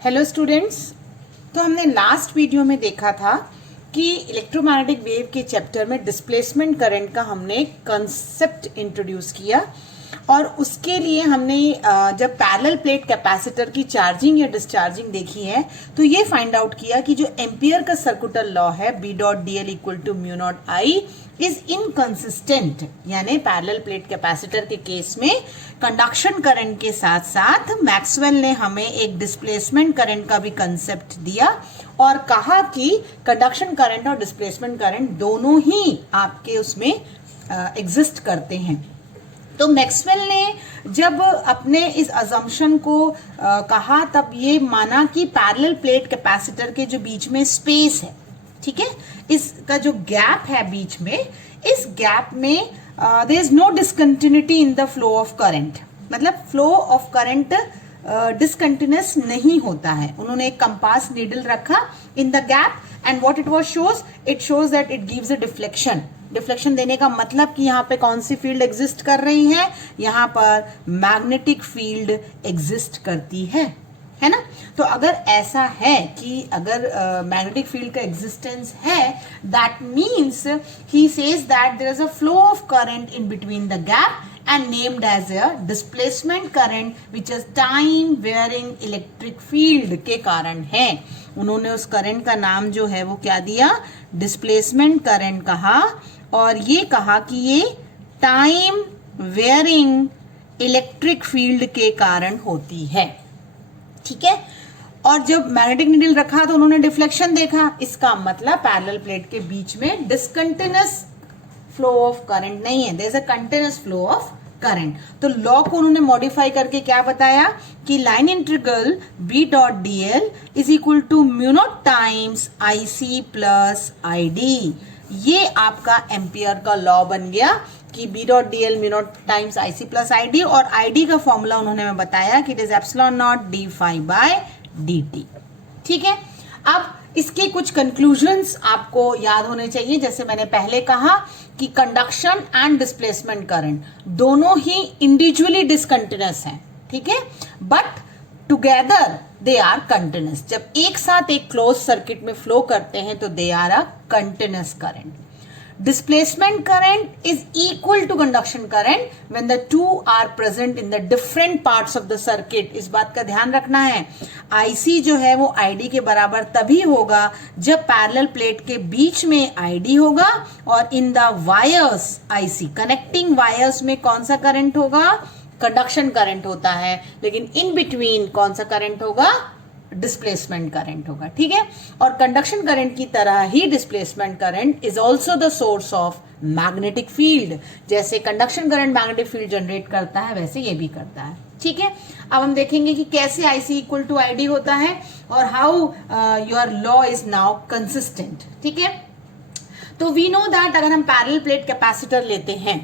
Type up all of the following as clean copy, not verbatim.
Hello students. तो हमने last video में देखा था कि इलेक्ट्रोमैग्नेटिक वेव के चैप्टर में डिस्प्लेसमेंट करंट का हमने कंसेप्ट इंट्रोड्यूस किया और उसके लिए हमने जब पैरेलल प्लेट कैपेसिटर की चार्जिंग या डिस्चार्जिंग देखी है तो ये फाइंड आउट किया कि जो एम्पियर का सर्कुलर लॉ है B dot D L equal to mu nought I is inconsistent, यानी पैरेलल प्लेट कैपेसिटर के केस में कंडक्शन करंट के साथ साथ मैक्सवेल ने हमें एक डिस्प्लेसमेंट करंट का भी कंसेप्ट दिया और कहा कि कंडक्शन करंट और डिस्प्लेसमेंट करंट दोनों ही आपके उसमें एग्जिस्ट करते हैं। तो मैक्सवेल ने जब अपने इस अजम्पशन को कहा तब ये माना कि पैरेलल प्लेट कैपेसिटर के जो बीच में स्पेस है, ठीक है, इसका जो गैप है बीच में, इस गैप में there is no discontinuity in the flow of current, मतलब फ्लो ऑफ करंट डिसकंटिन्यूस नहीं होता है। उन्होंने एक कंपास नीडल रखा in the gap and what it was shows, it shows that it gives a deflection. Deflection देने का मतलब कि यहाँ पे कौन सी फील्ड एग्जिस्ट कर रही है, यहाँ पर मैग्नेटिक फील्ड एग्जिस्ट करती है ना। तो अगर ऐसा है कि अगर मैग्नेटिक फील्ड का एग्जिस्टेंस है, that means he says that there is a flow of current in between the gap and named as a displacement current which is time varying electric field के कारण है। उन्होंने उस करंट का नाम जो है वो क्या दिया, डिस्प्लेसमेंट करंट कहा और ये कहा कि ये टाइम वेयरिंग इलेक्ट्रिक फील्ड के कारण होती है, ठीक है। और जब मैग्नेटिक नीडल रखा तो उन्होंने डिफ्लेक्शन देखा, इसका मतलब पैरेलल प्लेट के बीच में डिसकंटिन्यूअस फ्लो ऑफ करंट नहीं है, there is a continuous flow of current. तो लॉ को उन्होंने मॉडिफाई करके क्या बताया कि line integral B dot D L is equal to mu nought times I C plus I D. ये आपका एम्पियर का लॉ बन गया कि B dot D L mu nought times I C plus I D, और I D का formula उन्होंने हमें बताया कि it is epsilon nought D phi by D T, ठीक है। अब इसके कुछ कंक्लूजन्स आपको याद होने चाहिए। जैसे मैंने पहले कहा कि कंडक्शन एंड डिस्प्लेसमेंट करंट दोनों ही इंडिविजुअली डिसकंटिन्यूअस हैं, ठीक है, but together they are continuous. जब एक साथ एक क्लोज सर्किट में फ्लो करते हैं तो they are a continuous current. Displacement current is equal to conduction current when the two are present in the different parts of the circuit। इस बात का ध्यान रखना है, IC जो है वो ID के बराबर तभी होगा जब पैरेलल प्लेट के बीच में ID होगा और in the wires IC connecting wires में कौन सा करंट होगा, कंडक्शन करंट होता है, लेकिन इन बिटवीन कौन सा करंट होगा, डिस्प्लेसमेंट करंट होगा, ठीक है। और कंडक्शन करंट की तरह ही displacement current is also the source of magnetic field. जैसे conduction current magnetic field generate करता है वैसे ये भी करता है, ठीक है। अब हम देखेंगे कि कैसे आईसी इक्वल टू आईडी होता है और how your law is now consistent, ठीक है। तो वी नो दैट अगर हम पैरेलल प्लेट कैपेसिटर लेते हैं,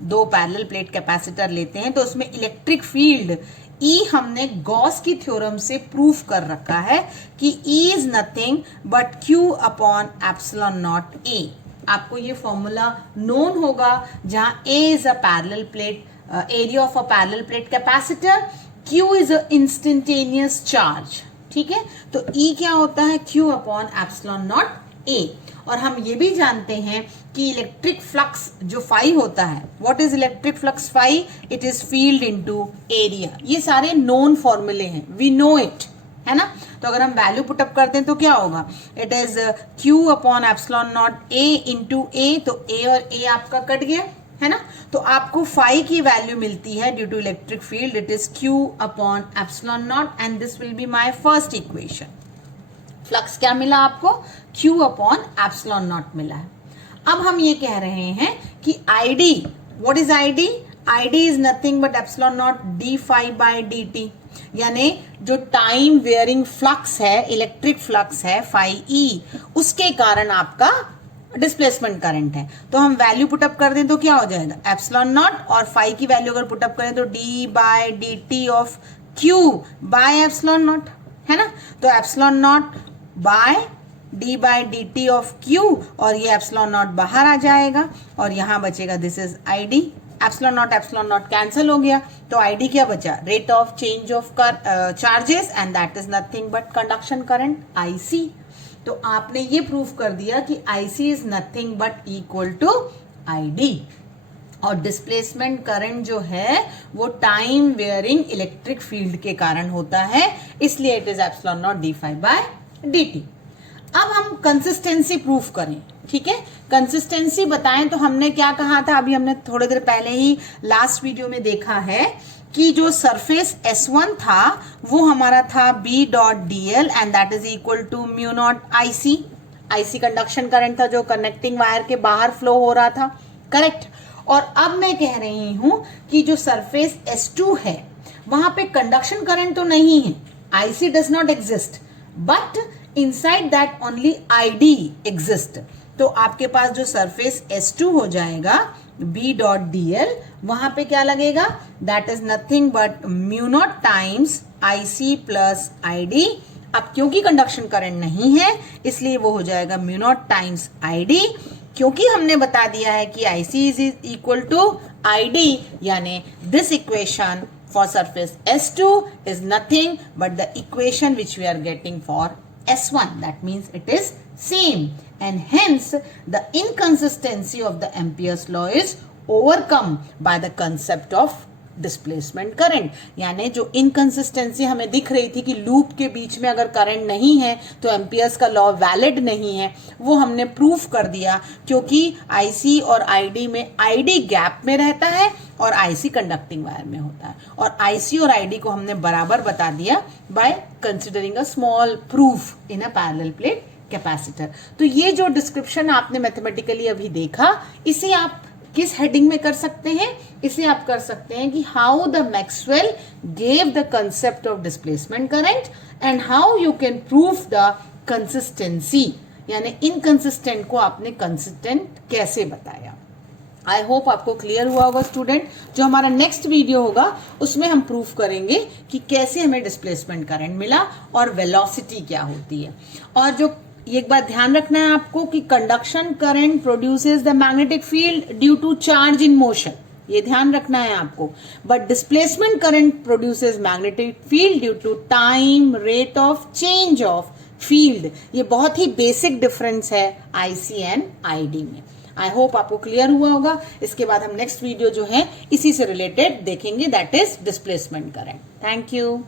दो पैरेलल प्लेट कैपेसिटर लेते हैं, तो उसमें इलेक्ट्रिक फील्ड E हमने गॉस की थ्योरम से प्रूफ कर रखा है कि E is nothing but Q upon epsilon not A। आपको ये फॉर्मूला नोन होगा जहां A is a parallel plate area of a parallel plate capacitor, Q is a instantaneous charge, ठीक है। तो E क्या होता है, Q upon epsilon not A। और हम ये भी जानते हैं कि इलेक्ट्रिक फ्लक्स जो फाई होता है, what is electric flux phi, it is field into area. ये सारे नोन फॉर्मूले हैं, वी नो इट, है ना। तो अगर हम वैल्यू पुटअप करते हैं तो क्या होगा, it is Q upon epsilon not A into A। तो A और A आपका कट गया, है ना। तो आपको फाई की वैल्यू मिलती है due to electric field, it is Q upon epsilon nought and this will be my first equation. Flux क्या मिला आपको, Q अपॉन एप्सिलॉन नॉट मिला है। अब हम ये कह रहे हैं कि ID, what is ID, ID is nothing but epsilon nought D phi by D T, यानी जो टाइम वेयरिंग फ्लक्स है, इलेक्ट्रिक फ्लक्स है फाई E, उसके कारण आपका डिस्प्लेसमेंट करंट है। तो हम वैल्यू पुटअप कर दें तो क्या हो जाएगा, एप्सिलॉन नॉट, और फाई की वैल्यू अगर पुटअप करें तो D by D T of Q by epsilon nought, है ना। तो epsilon nought by D by D T of Q, और ये एप्सिलॉन नॉट बाहर आ जाएगा और यहां बचेगा this is I D epsilon nought cancel हो गया, तो आईडी क्या बचा, rate of change of charges, and that is nothing but conduction current IC. तो आपने ये प्रूव कर दिया कि IC is nothing but equal to ID. और डिस्प्लेसमेंट करंट जो है वो टाइम वेयरिंग इलेक्ट्रिक फील्ड के कारण होता है, इसलिए it is epsilon nought D phi by D T. अब हम कंसिस्टेंसी प्रूफ करें, ठीक है। कंसिस्टेंसी बताएं तो हमने क्या कहा था, अभी हमने थोड़ी देर पहले ही लास्ट वीडियो में देखा है कि जो सरफेस S1 था वो हमारा था B dot D L and that is equal to mu nought IC. IC conduction current था जो कनेक्टिंग वायर के बाहर फ्लो हो रहा था, करेक्ट। और अब मैं कह रही हूं कि जो सरफेस S2 है वहां पे कंडक्शन करंट तो नहीं है, IC does not exist, but inside that only ID exist. तो आपके पास जो सरफेस S2 हो जाएगा B डॉट डी एल, वहां पे क्या लगेगा, that is nothing but mu nought times IC plus ID. अब क्योंकि कंडक्शन करंट नहीं है इसलिए वो हो जाएगा म्यू नॉट टाइम्स आईडी, क्योंकि हमने बता दिया है कि IC is equal to ID, यानी this equation for surface S2 is nothing but the equation which we are getting for S1. That means it is same, and hence the inconsistency of the Ampere's law is overcome by the concept of displacement current. यानी जो inconsistency हमें दिख रही थी कि loop के बीच में अगर करंट नहीं है तो एम्पियर्स का लॉ वैलिड नहीं है, वो हमने प्रूफ कर दिया, क्योंकि आईसी और आईडी में आईडी गैप में रहता है और आईसी कंडक्टिंग वायर में होता है, और आईसी और आईडी को हमने बराबर बता दिया by considering a small proof in a parallel plate capacitor. तो ये जो डिस्क्रिप्शन आपने मैथमेटिकली अभी देखा, इसे आप किस हेडिंग में कर सकते हैं, इसे आप कर सकते हैं कि how the Maxwell gave the concept of displacement current and how you can prove the consistency, यानी इनकंसिस्टेंट को आपने कंसिस्टेंट कैसे बताया। आई होप आपको क्लियर हुआ होगा स्टूडेंट। जो हमारा नेक्स्ट वीडियो होगा उसमें हम प्रूफ करेंगे कि कैसे हमें डिस्प्लेसमेंट करंट मिला और वेलोसिटी क्या होती है। और जो एक बात ध्यान रखना है आपको कि conduction current produces the magnetic field due to charge in motion, ये ध्यान रखना है आपको, but displacement current produces magnetic field due to time rate of change of field. ये बहुत ही बेसिक डिफरेंस है आईसी एंड आईडी में। आई होप आपको क्लियर हुआ होगा। इसके बाद हम नेक्स्ट वीडियो जो है इसी से रिलेटेड देखेंगे, that is displacement current. Thank you.